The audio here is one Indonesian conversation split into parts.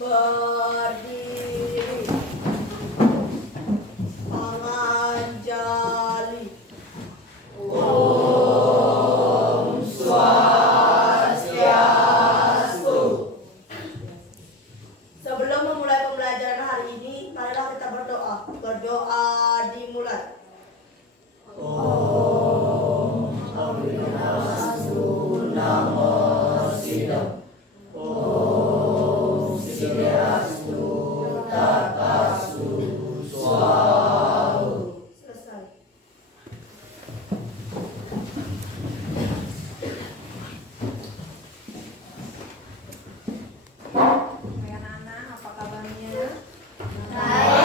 Berdiri. Tangan jali. Om Swastiastu. Sebelum memulai pembelajaran hari ini, marilah kita berdoa. Berdoa dimulai. Om Awilastu Namo Siddham. Om Swastiastu Tatastu Swahu. Selesai. Hai anak-anak, apa kabarnya? Baik.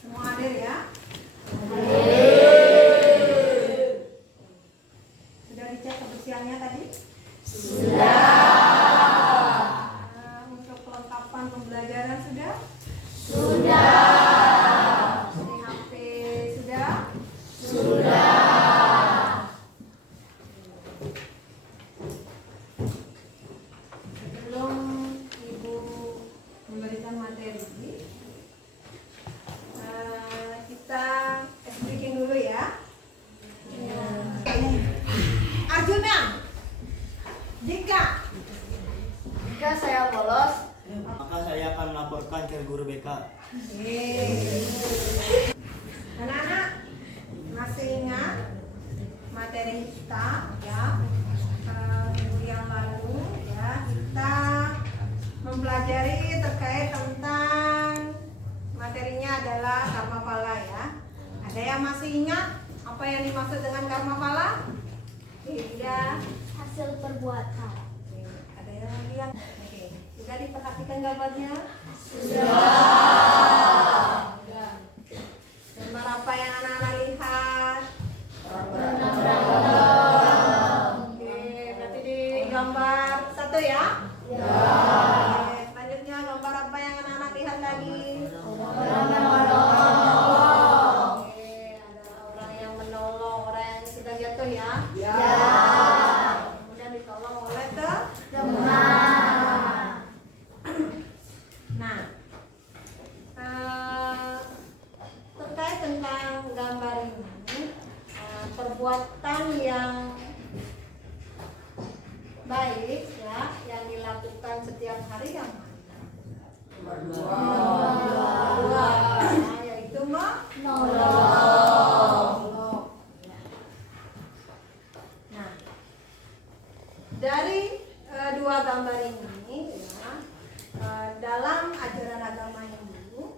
Semua hadir ya? Sudah dicek kebersihannya tadi? Untuk kelengkapan pembelajaran sudah? HP sudah? Sebelum Ibu memberikan materi, kita speaking dulu ya. Arjuna, jika saya bolos, Maka saya akan melaporkan ke guru BK. anak-anak masih ingat materi kita ya, minggu yang lalu ya, kita mempelajari terkait tentang materinya adalah karma pala ya. Ada yang masih ingat apa yang dimaksud dengan karma pala? Tidak. Hasil perbuatan. Oke, ada yang lagi yang oke. Sudah diperhatikan gambarnya? Gambar apa yang anak-anak lihat? Oke, berarti di gambar satu ya? Oke, selanjutnya gambar apa yang anak-anak lihat lagi? Oke, ada orang yang menolong orang yang sudah jatuh ya? Kemudian ditolong oleh Nah, terkait tentang gambar ini, perbuatan yang baik ya, yang dilakukan setiap hari yang berdoa, yaitu menolong. Nah, dari dua gambar ini ya, dalam ajaran agama Hindu,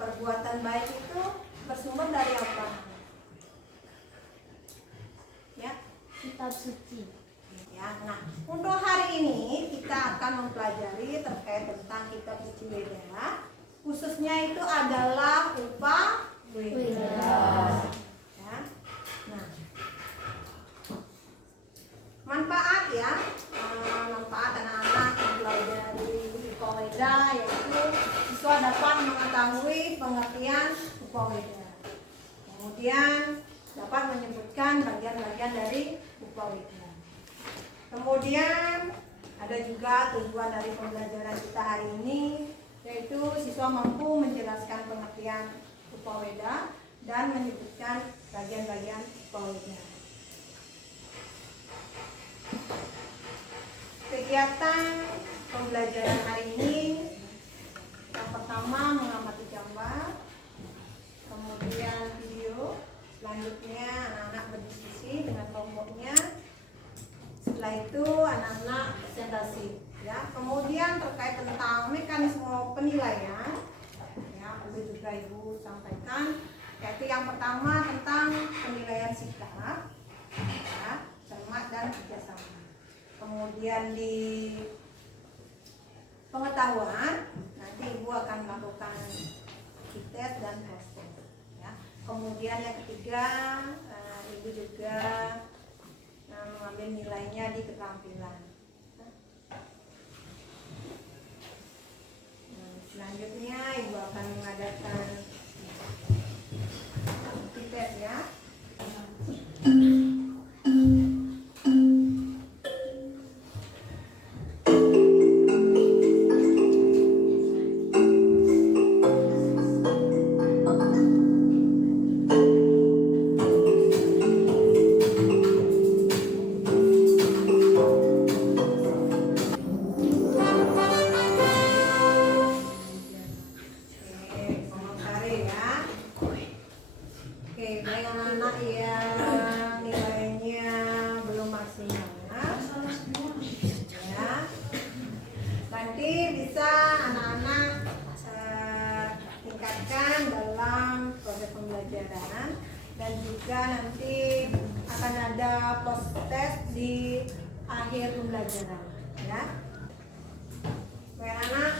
perbuatan baik itu bersumber dari apa? Ya, Kitab suci. ya. Nah, untuk hari ini kita akan mempelajari terkait tentang kitab suci Weda. Khususnya itu adalah Upaweda. Ya. Nah, manfaat ya, manfaat anak-anak mempelajari Upaweda yaitu siswa dapat mengetahui pengertian Upaweda. Kemudian dapat menyebutkan bagian-bagian dari Upaweda. Kemudian ada juga tujuan dari pembelajaran kita hari ini, yaitu siswa mampu menjelaskan pengertian Upaweda dan menyebutkan bagian-bagian Upaweda. Kegiatan pembelajaran hari ini yang pertama mengamati gambar, kemudian video, selanjutnya anak-anak berdiskusi dengan kelompoknya, setelah itu anak-anak presentasi ya. Kemudian terkait tentang mekanisme penilaian ya, perlu juga Ibu sampaikan, yaitu yang pertama tentang penilaian sikap ya, cermat dan kerjasama. Kemudian di pengetahuan nanti Ibu akan melakukan tes dan proses ya. Kemudian yang ketiga, Ibu juga mengambil nilainya di keterampilan. Selanjutnya Ibu akan mengadakan tes ya. tes di akhir pembelajaran ya. Baik anak,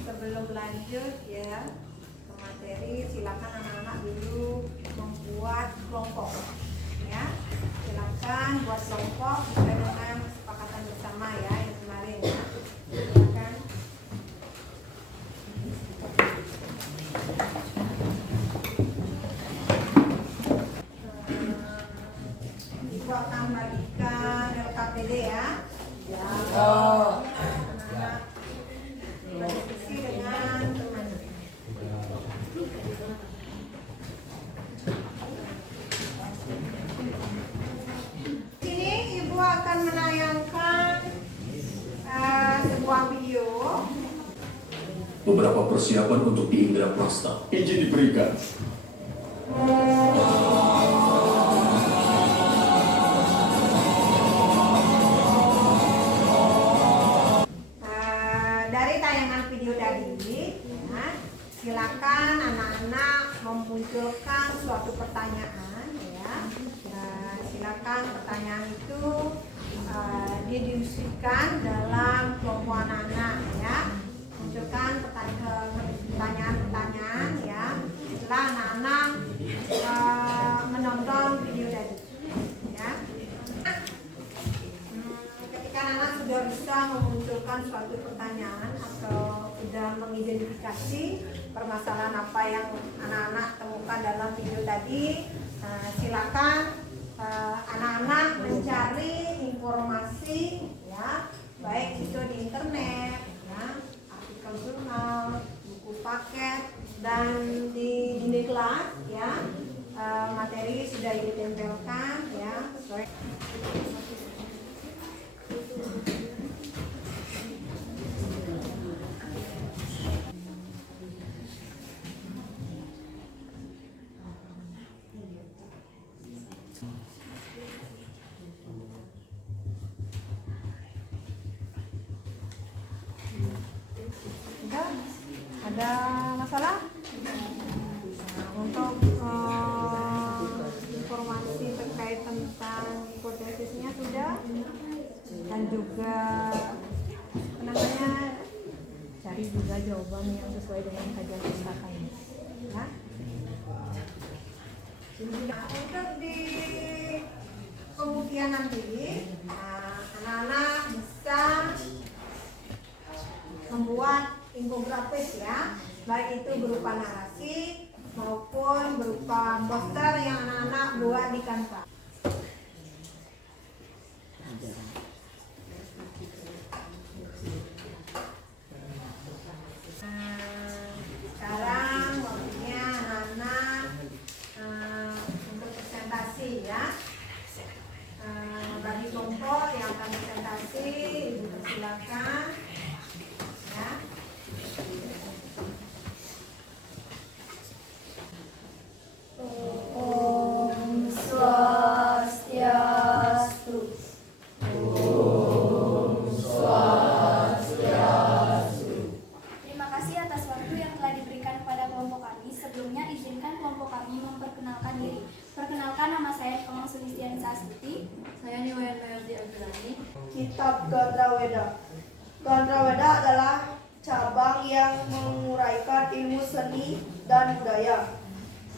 sebelum lanjut ya ke materi, silakan anak-anak dulu membuat kelompok ya. Silakan buat kelompok sesuai dengan kesepakatan bersama ya yang kemarin ya. Silakan. Ibu akan bagikan LKPD ya. Ya. Anak-anak berdiskusi dengan teman. Sini ibu akan menayangkan sebuah video. Beberapa persiapan untuk di indera prasta. Izin diberikan. Dari tayangan video tadi, ya, silakan anak-anak memunculkan suatu pertanyaan, ya. Silakan pertanyaan itu didiskusikan dalam kelompok anak-anak, ya. Munculkan pertanyaan-pertanyaan, ya. Setelah anak-anak menonton video tadi, ya. Ketika anak sudah bisa memunculkan suatu pertanyaan atau sudah mengidentifikasi permasalahan apa yang anak-anak temukan dalam video tadi, silakan anak-anak mencari informasi ya, baik itu di internet, ya, artikel jurnal, buku paket, dan di dinding kelas ya, materi sudah ditempelkan ya sesuai. Ada masalah? Nah, untuk informasi terkait tentang hipotesisnya sudah, dan juga namanya cari juga jawaban yang sesuai dengan kajian pustaka ini. Ya. Untuk di pembuktian nanti, anak-anak bisa membuat infografis ya, baik itu berupa narasi maupun berupa poster yang anak-anak buat di Canva. Sekarang waktunya anak-anak untuk presentasi ya. Bagi kelompok yang akan presentasi, ibu persilakan ya. Om Swastiastu. Terima kasih atas waktu yang telah diberikan kepada kelompok kami. Sebelumnya izinkan kelompok kami memperkenalkan diri. Perkenalkan, nama saya Komang Sulistiani Sasuti. Saya Niwayan Mayardi Abdurrahmi. Kitab Gandraweda. Gandraweda adalah cabang yang menguraikan ilmu seni dan budaya.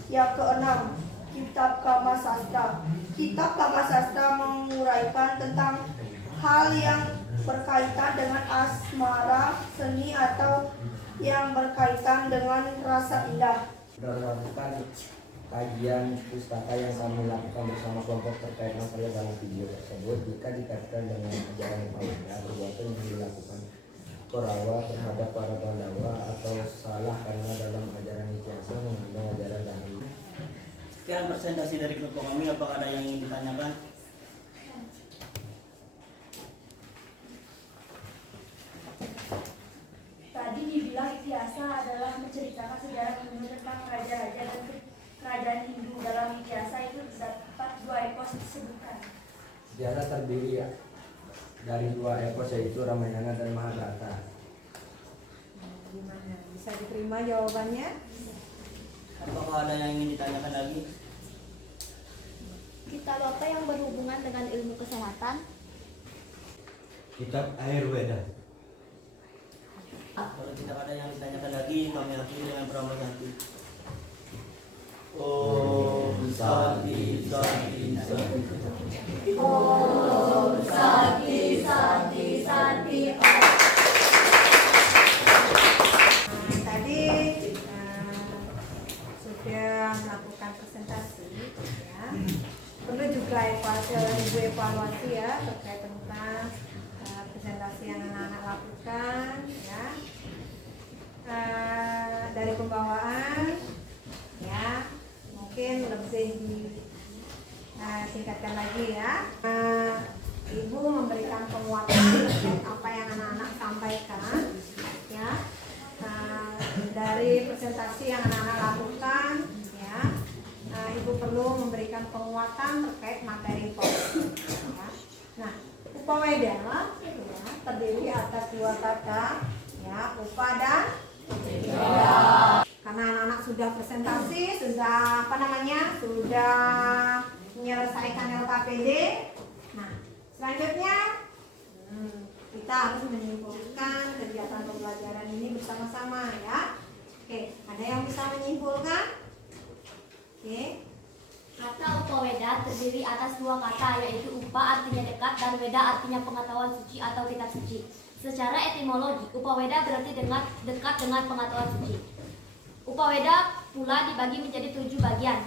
Yang keenam, Kitab Kama Sastra. Kitab Kama Sastra menguraikan tentang hal yang berkaitan dengan asmara, seni, atau yang berkaitan dengan rasa indah. Berdasarkan kajian pustaka yang kami lakukan bersama kelompok terkait masalah dalam video tersebut, jika dikaitkan dengan ajaran Pawanda, perbuatan yang dilakukan Korawa terhadap para Pandawa atau salah karena dalam ajaran Ijasa mengandung ajaran dahulu. Sekian presentasi dari kelompok kami. Apakah ada yang ingin ditanyakan? Tadi dibilang Ityasa adalah menceritakan sejarah menurut tentang raja-raja dan kerajaan Hindu. Dalam Ityasa itu terdapat 2 epos disebutkan. Sejarah terdiri dari 2 epos, yaitu Ramayana dan Mahabharata. Gimana? Bisa diterima jawabannya? Apakah ada yang ingin ditanyakan lagi? Kitab apa yang berhubungan dengan ilmu kesehatan? Kitab Ayurveda. Kalau tidak ada yang ditanyakan lagi, kami akhiri dengan pramana Yanti. Om Santi Santi Santi. Om Santi Santi Santi Om. Tadi sudah melakukan presentasi ya. Perlu juga evaluasi ya terkait tentang presentasi yang anak-anak lakukan ya. Dari pembawaan ya, mungkin lebih tingkatkan lagi ya. Ibu memberikan penguatan terkait apa yang anak-anak sampaikan ya. Dari presentasi yang anak-anak lakukan ya, Ibu perlu memberikan penguatan terkait materi pokok ya. Nah, Upaweda ya, terdiri atas dua kata ya, upa dan weda. Karena anak-anak sudah presentasi, sudah sudah menyelesaikan LKPD. Nah, selanjutnya kita harus menyimpulkan kegiatan pembelajaran ini bersama-sama ya. Oke, ada yang bisa menyimpulkan? Oke. Kata Upaweda terdiri atas dua kata, yaitu upa artinya dekat dan weda artinya pengetahuan suci atau kitab suci. Secara etimologi, Upaweda berarti dekat dengan pengetahuan suci. Upaweda pula dibagi menjadi 7 bagian.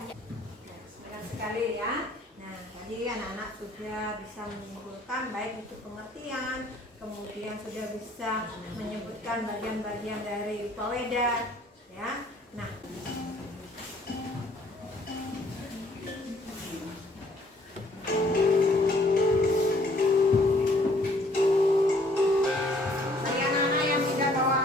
Senang sekali ya. Nah, tadi anak-anak sudah bisa menyimpulkan baik itu pengertian, kemudian sudah bisa menyebutkan bagian-bagian dari Upaweda ya. Nah, bagi anak-anak yang sudah bawa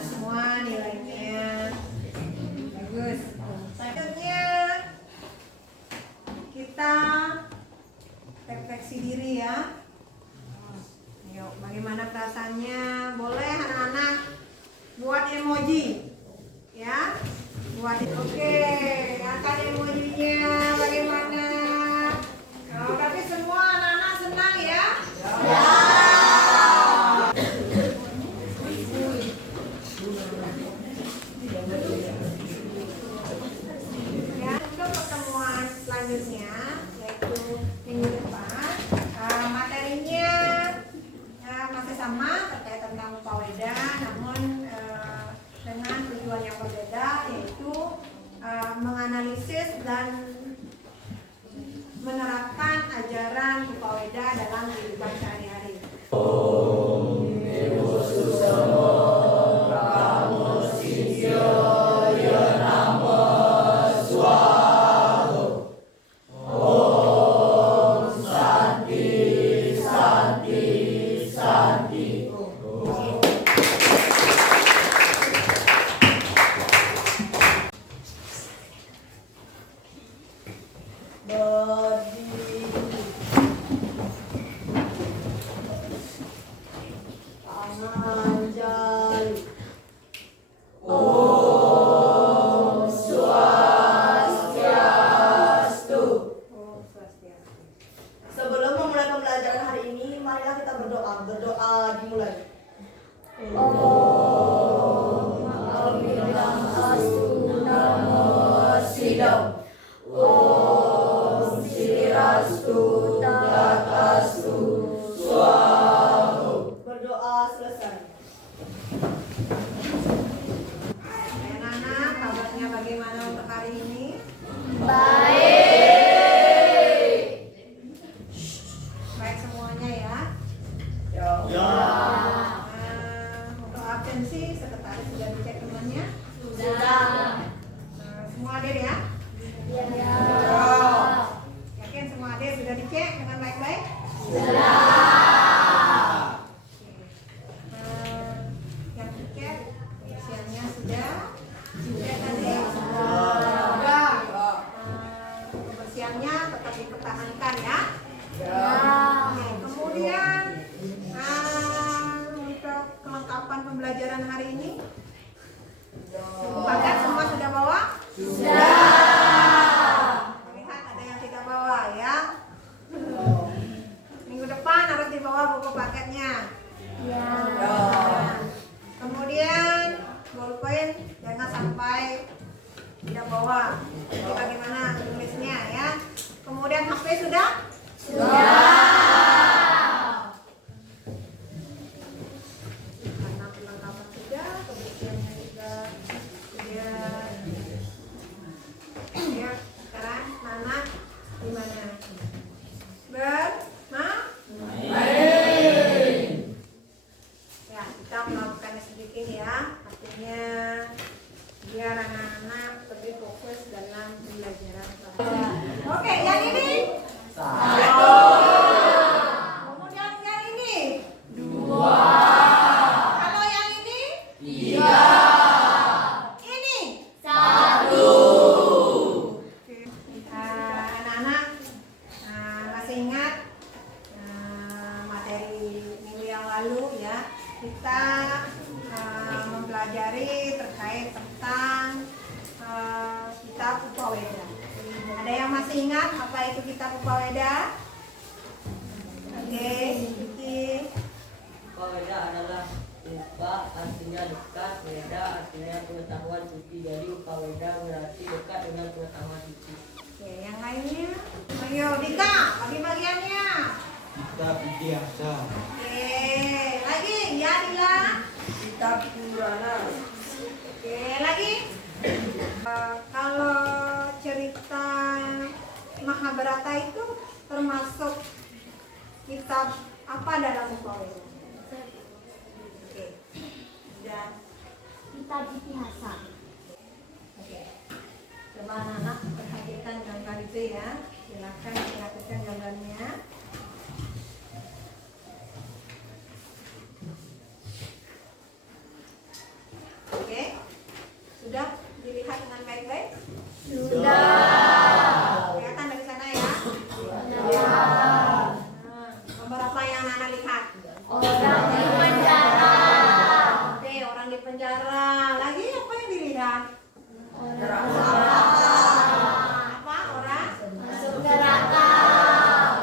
semua nilainya bagus. Selanjutnya kita refleksi diri ya. Yuk, bagaimana perasaannya? Boleh anak-anak buat emoji ya. Oke, angkat emojinya bagaimana? Oh, tapi semua anak-anak senang ya? Ya, untuk pertemuan selanjutnya yaitu minggu depan, materinya masih sama terkait tentang Upaweda, namun dengan tujuan yang berbeda, yaitu menganalisis dan menerapkan ajaran Upaweda dalam kehidupan sehari-hari. Berdiri, tangan jari. Om Swastiastu. Om Swastiastu. Sebelum memulai pembelajaran hari ini, marilah kita berdoa. Berdoa dimulai. Om Amilahastu Namo Sidam. Om Sirastu Tatastu Swaho. Berdoa selesai. Anak-anak, kabarnya bagaimana untuk hari ini? Baik semuanya ya. Untuk absensi, sekretaris sudah dicek temannya? Sudah. Semua hadir ya? Ya. kebersihannya tetap dipertahankan ya. Oke, kemudian untuk kelengkapan pembelajaran hari ini, buku paket semua sudah bawa? Lihat ada yang tidak bawa ya. Minggu depan harus dibawa buku paketnya. Kemudian bolpen jangan sampai tidak bawa. Jadi bagaimana tulisnya ya. Kemudian HP sudah? Karena perlengkapan sudah, kebersihannya juga sudah. Ya, sekarang Nana gimana? Ya, kita melakukan sedikit ya. Artinya biar anak-anak lebih fokus dalam pembelajaran. Oke, yang ini? Satu. Kemudian yang ini? Dua. Kalau yang ini? Tiga. Ini? Satu. Oke. Anak-anak masih ingat materi minggu yang lalu ya, kita mempelajari terkait tentang kitab Upaweda. Ada yang masih ingat apa itu kitab Upaweda? Oke, Kiki. Upaweda adalah upa artinya dekat, weda artinya pengetahuan suci. Jadi upaweda berarti dekat dengan pengetahuan suci. Oke, yang lainnya? Ayo, Dika, bagi bagiannya. Kitab biasa. Oke, lagi ya Dila. Kitab Purana. Oke, lagi. Kalau cerita Mahabharata itu termasuk kitab apa dalam Upaweda? Oke, dan Kitab Itihasa. oke. Coba anak perhatikan gambar itu ya. Silakan perhatikan gambarnya. Oke, sudah dilihat dengan baik-baik? Sudah. Kelihatan dari sana ya? Sudah. Gambar apa yang anak lihat? Orang di penjara. Oke, orang di penjara. Lagi apa yang dilihat? Orang Apa? Orang? masuk neraka.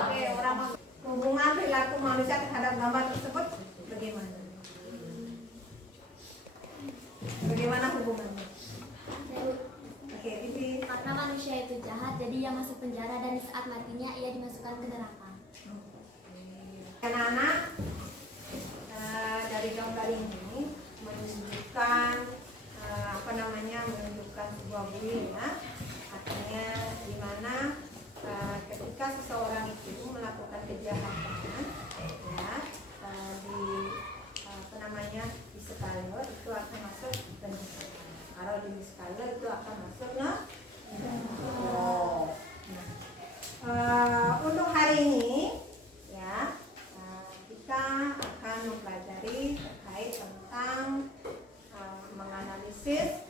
Oke, orang masuk. Hubungan perilaku manusia terhadap gambar tersebut bagaimana? Bagaimana hubungannya? Oke, ini Karena manusia itu jahat, jadi ia masuk penjara dan di saat matinya ia dimasukkan ke neraka. anak-anak dari gambar ini menunjukkan menunjukkan sebuah bui ya. Artinya di mana ketika seseorang itu melakukan kejahatan ya, di skala itu akan masuk penjara. Kalau di skala itu akan masuk untuk hari ini ya, kita akan mempelajari terkait tentang menganalisis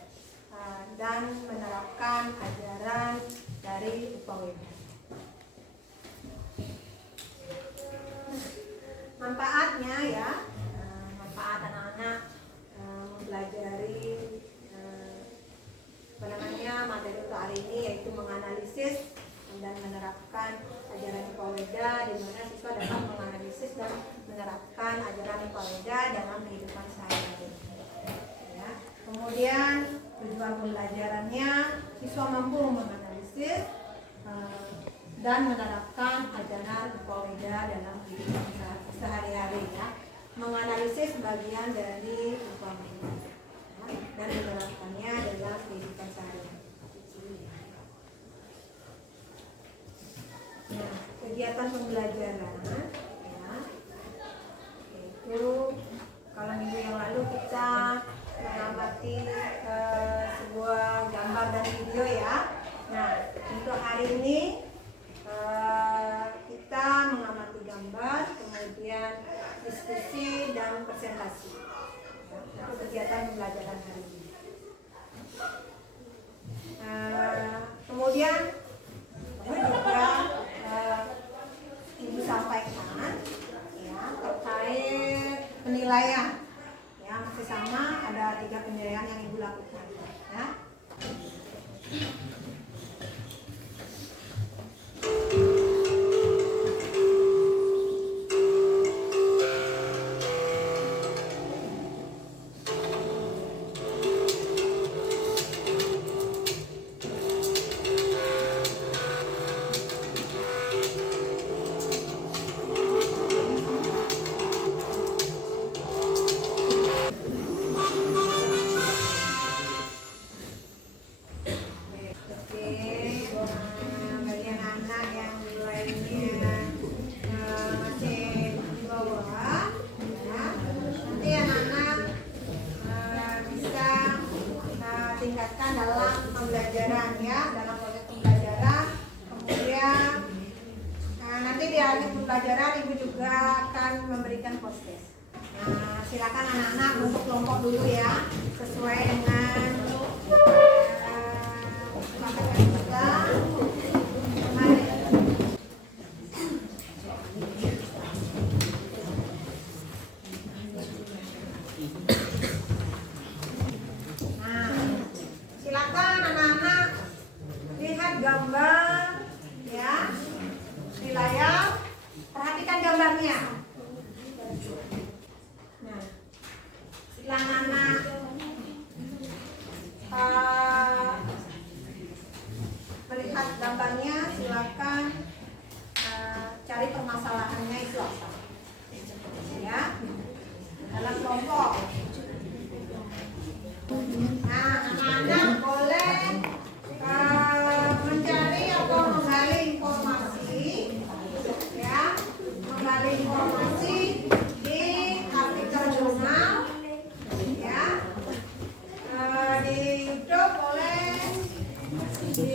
dan menerapkan ajaran dari Upaweda. Manfaatnya ya, manfaat anak-anak mempelajari materi untuk hari ini yaitu menganalisis dan menerapkan ajaran Upaweda, di mana siswa dapat menganalisis dan menerapkan ajaran Upaweda dalam kehidupan sehari-hari. Ya. Kemudian tujuan pembelajarannya siswa mampu menganalisis dan menerapkan ajaran Upaweda dalam kehidupan sehari-hari. Ya. Menganalisis bagian dari Upaweda dan menerapkannya dalam kehidupan sehari-hari. Nah, kegiatan pembelajaran ya, itu kalau minggu yang lalu kita mengamati sebuah gambar dan video ya. Nah, untuk hari ini kita mengamati gambar, kemudian diskusi dan presentasi. Itu kegiatan pembelajaran hari ini. Kemudian pembelajaran Ibu juga akan memberikan podcast. Nah, silakan anak-anak untuk kelompok dulu ya, sesuai dengan kesepakatan kita. Mari. Nah, silakan anak-anak lihat gambar ya di layar, perhatikan gambarnya. Nah, silakan anak melihat gambarnya, silakan cari permasalahannya itu apa ya dalam kelompok. Nah, anak-anak boleh mencari atau menggali informasi ya, menggali informasi di artikel jurnal ya, di YouTube boleh, di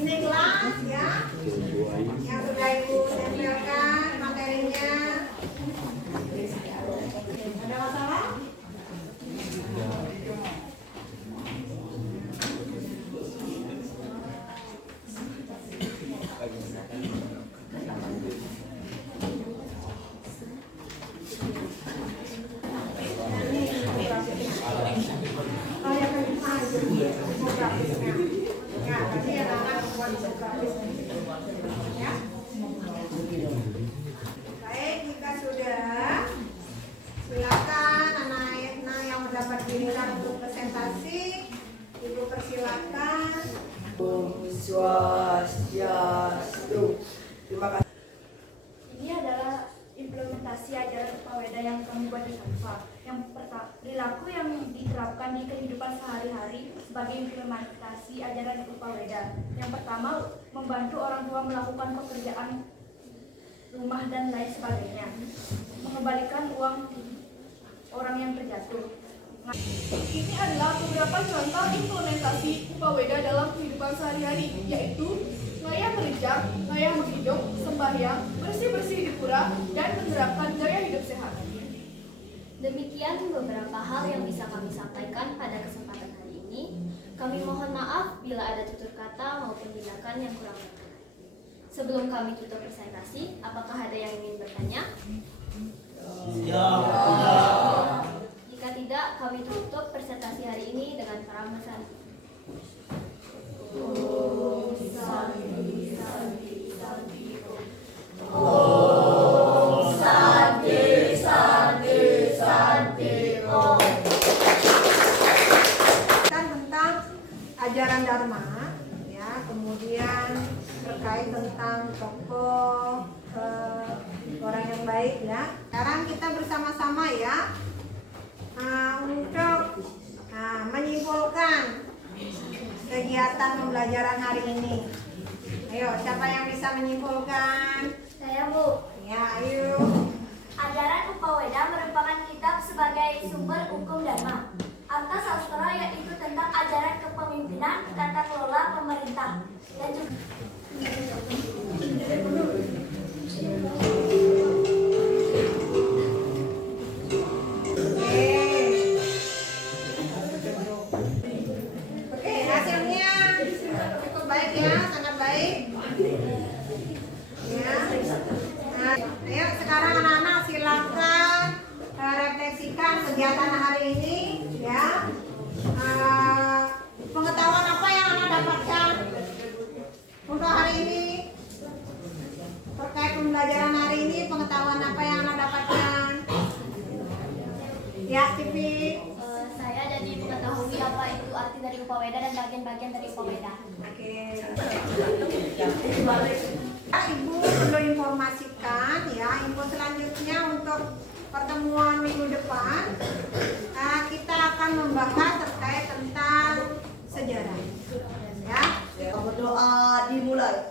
kelas ya, yang sudah Ibu tempelkan materinya. Ada masalah? Baik, jika sudah, silakan anak-anak yang mendapat giliran untuk presentasi, Ibu persilakan. Om Swastiastu. Terima kasih. Ini adalah implementasi ajaran Upaweda yang kami buat di Canva. Yang pertama, perilaku yang diterapkan di kehidupan sehari-hari sebagai implementasi ajaran Upaweda. Yang pertama, membantu orang tua melakukan pekerjaan rumah dan lain sebagainya. Mengembalikan uang orang yang terjatuh. Ini adalah beberapa contoh implementasi Upaweda dalam kehidupan sehari-hari, yaitu layak berijak, layak menghidup, sembahyang, bersih-bersih di pura, dan menerapkan gaya hidup sehat. Demikian beberapa hal yang bisa kami sampaikan pada kesempatan hari ini. Kami mohon maaf bila ada tutur kata maupun tindakan yang kurang berkenan. Sebelum kami tutup presentasi, apakah ada yang ingin bertanya? Ya. Jika tidak, kami tutup presentasi hari ini dengan Parama Santi. Om Santi, Santi, Santi, Om Santi, Santi, Santi, Om. Tentang ajaran Dharma ya, kemudian terkait tentang tokoh orang yang baik ya. Sekarang kita bersama-sama ya untuk menyimpulkan kegiatan pembelajaran hari ini. Ayo, siapa yang bisa menyimpulkan? Saya, Bu. Ya, ayo. Ajaran Upaweda merupakan kitab sebagai sumber hukum dharma. Arta sastra yaitu tentang ajaran kepemimpinan, tata kelola pemerintah, dan juga Oke, hasilnya cukup baik ya, sangat baik. Ya. Nah, ayo sekarang anak-anak silakan refleksikan kegiatan hari ini ya. Pengetahuan apa yang anak dapatkan untuk hari ini? Terkait pembelajaran hari ini, pengetahuan apa yang anak dapatkan? Ya, Tipi. saya jadi mengetahui apa itu arti dari Upaweda dan bagian-bagian dari Upaweda. Oke. Ibu perlu informasikan ya, info selanjutnya untuk pertemuan minggu depan kita akan membahas terkait tentang sejarah. Ya. Berdoa dimulai.